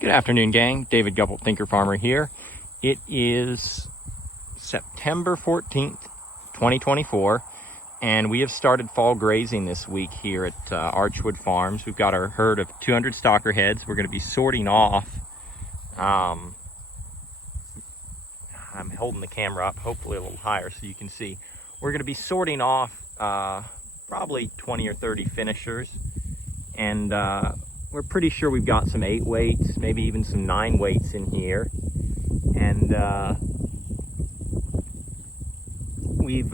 Good afternoon, gang. David Gupple, Thinker Farmer here. It is September 14th, 2024, and we have started fall grazing this week here at Archwood Farms. We've got our herd of 200 stocker heads. We're going to be sorting off. I'm holding the camera up, hopefully a little higher so you can see. We're going to be sorting off probably 20 or 30 finishers, and we're pretty sure we've got some 8 weights, maybe even some 9 weights in here. And we've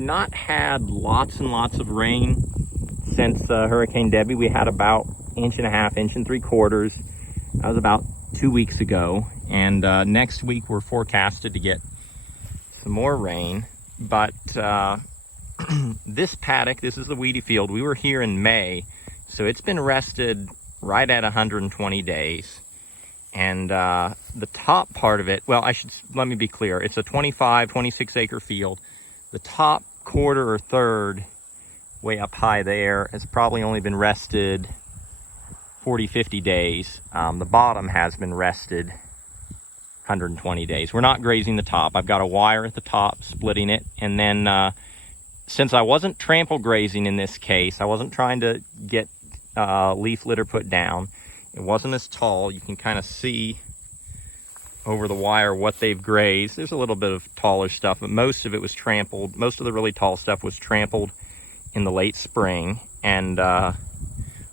not had lots and lots of rain since Hurricane Debbie. We had about 1.5 inches, 1.75 inches. That was about 2 weeks ago. And next week we're forecasted to get some more rain. But this paddock, this is the weedy field. We were here in May. So it's been rested right at 120 days. And the top part of it, well, let me be clear. It's a 26 acre field. The top quarter or third, way up high there, has probably only been rested 40, 50 days. The bottom has been rested 120 days. We're not grazing the top. I've got a wire at the top splitting it. And then since I wasn't trample grazing in this case, I wasn't trying to get leaf litter put down. It wasn't as tall. You can kind of see over the wire what they've grazed. There's a little bit of taller stuff, but most of it was trampled. Most of the really tall stuff was trampled in the late spring. And got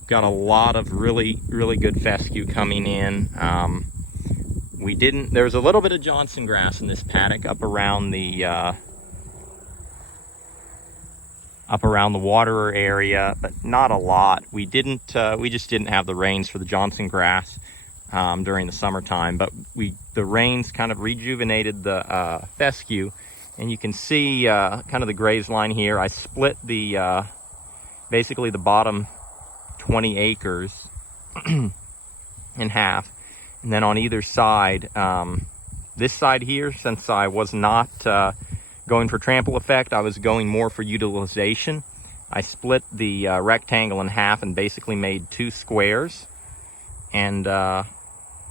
a lot of really, really good fescue coming in. There was a little bit of Johnson grass in this paddock up around the waterer area, but not a lot. We just didn't have the rains for the Johnson grass during the summertime, but the rains kind of rejuvenated the fescue, and you can see kind of the graze line here. I split basically the bottom 20 acres in half, and then on either side, this side here, since I was not going for trample effect, I was going more for utilization. I split the rectangle in half and basically made 2 squares. And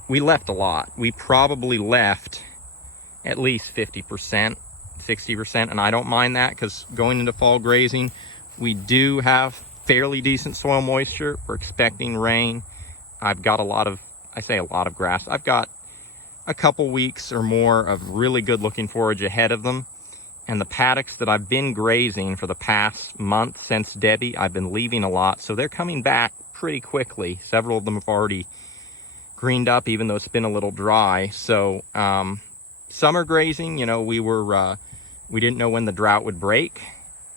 we left a lot. We probably left at least 50%, 60%. And I don't mind that, because going into fall grazing, we do have fairly decent soil moisture. We're expecting rain. I've got a lot of grass. I've got a couple weeks or more of really good looking forage ahead of them. And the paddocks that I've been grazing for the past month since Debbie, I've been leaving a lot. So they're coming back pretty quickly. Several of them have already greened up, even though it's been a little dry. So summer grazing, we didn't know when the drought would break.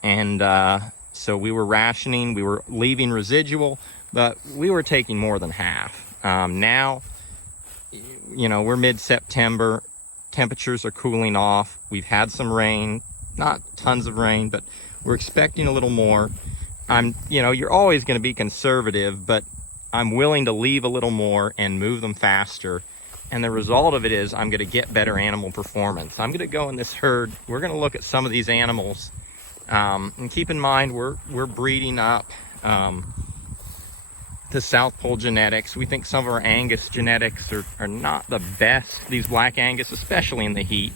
And so we were rationing, we were leaving residual, but we were taking more than half. Now, we're mid-September. Temperatures are cooling off. We've had some rain, not tons of rain, but we're expecting a little more. You're always going to be conservative, but I'm willing to leave a little more and move them faster. And the result of it is I'm going to get better animal performance. I'm going to go in this herd. We're going to look at some of these animals. And keep in mind, we're breeding up the South Pole genetics. We think some of our Angus genetics are not the best. These black Angus, especially in the heat,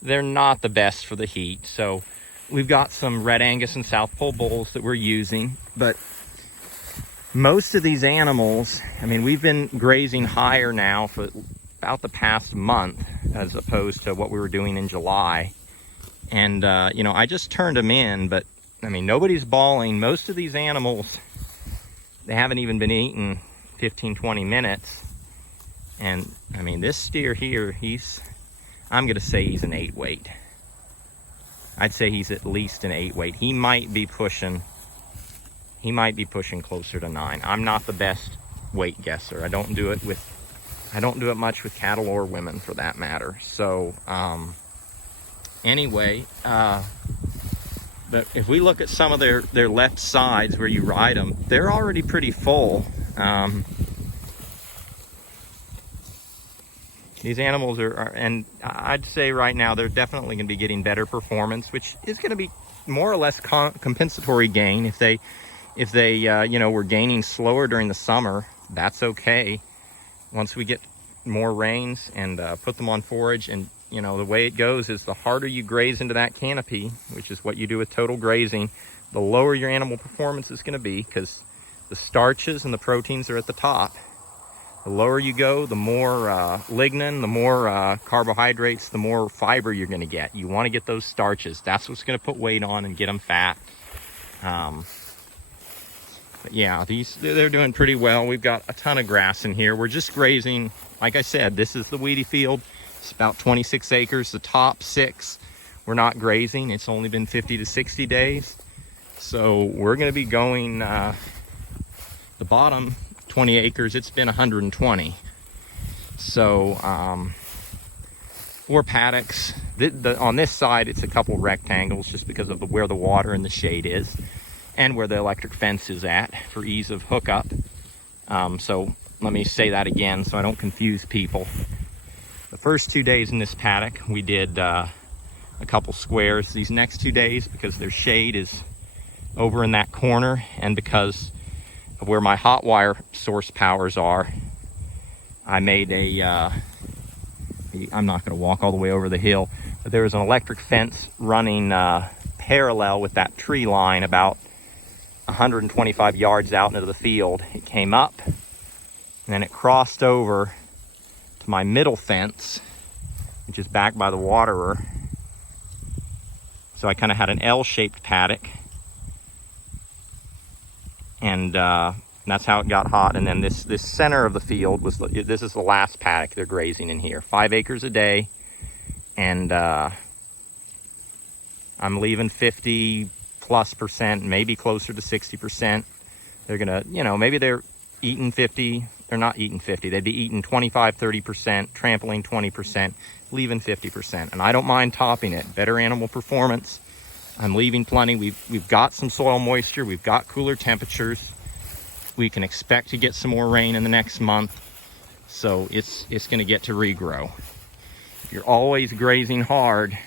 they're not the best for the heat. So we've got some red Angus and South Pole bulls that we're using. But most of these animals, we've been grazing higher now for about the past month as opposed to what we were doing in July. And, I just turned them in, but nobody's bawling. Most of these animals, they haven't even been eating 15, 20 minutes. And this steer here, I'm going to say he's an 8 weight. I'd say he's at least an 8 weight. He might be pushing closer to 9. I'm not the best weight guesser. I don't do it much with cattle or women, for that matter. So, anyway, but if we look at some of their left sides where you ride them, they're already pretty full. These animals and I'd say right now they're definitely going to be getting better performance, which is going to be more or less compensatory gain. If they were gaining slower during the summer, that's okay. once we get more rains and put them on forage. And you know, the way it goes is the harder you graze into that canopy, which is what you do with total grazing, the lower your animal performance is going to be, because the starches and the proteins are at the top. The lower you go, the more lignin, the more carbohydrates, the more fiber you're going to get. You want to get those starches. That's what's going to put weight on and get them fat. But yeah, they're doing pretty well. We've got a ton of grass in here. We're just grazing. Like I said, this is the weedy field. It's about 26 acres. The top 6, we're not grazing. It's only been 50 to 60 days. So we're going to be going the bottom 20 acres. It's been 120. So 4 paddocks. On this side, it's a couple rectangles just because of where the water and the shade is, and where the electric fence is at for ease of hookup. So let me say that again so I don't confuse people. The first 2 days in this paddock, we did a couple squares. These next 2 days, because their shade is over in that corner, and because of where my hot wire source powers are, I made I'm not going to walk all the way over the hill, but there was an electric fence running parallel with that tree line about 125 yards out into the field. It came up, and then it crossed over to my middle fence, which is back by the waterer. So I kind of had an L-shaped paddock, and that's how it got hot. And then this center of the field was, this is the last paddock they're grazing in here. 5 acres a day, and I'm leaving 50+%, maybe closer to 60%. They're gonna, you know, maybe they're eating 50. They're not eating 50. They'd be eating 25-30%, trampling 20%, leaving 50%. And I don't mind topping it. Better animal performance. I'm leaving plenty. We've got some soil moisture. We've got cooler temperatures. We can expect to get some more rain in the next month. So it's going to get to regrow. If you're always grazing hard,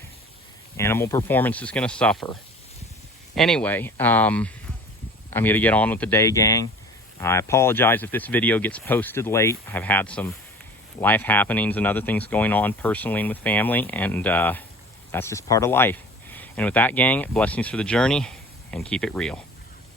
animal performance is going to suffer. Anyway, I'm going to get on with the day, gang. I apologize if this video gets posted late. I've had some life happenings and other things going on personally and with family, and that's just part of life. And with that, gang, blessings for the journey, and keep it real.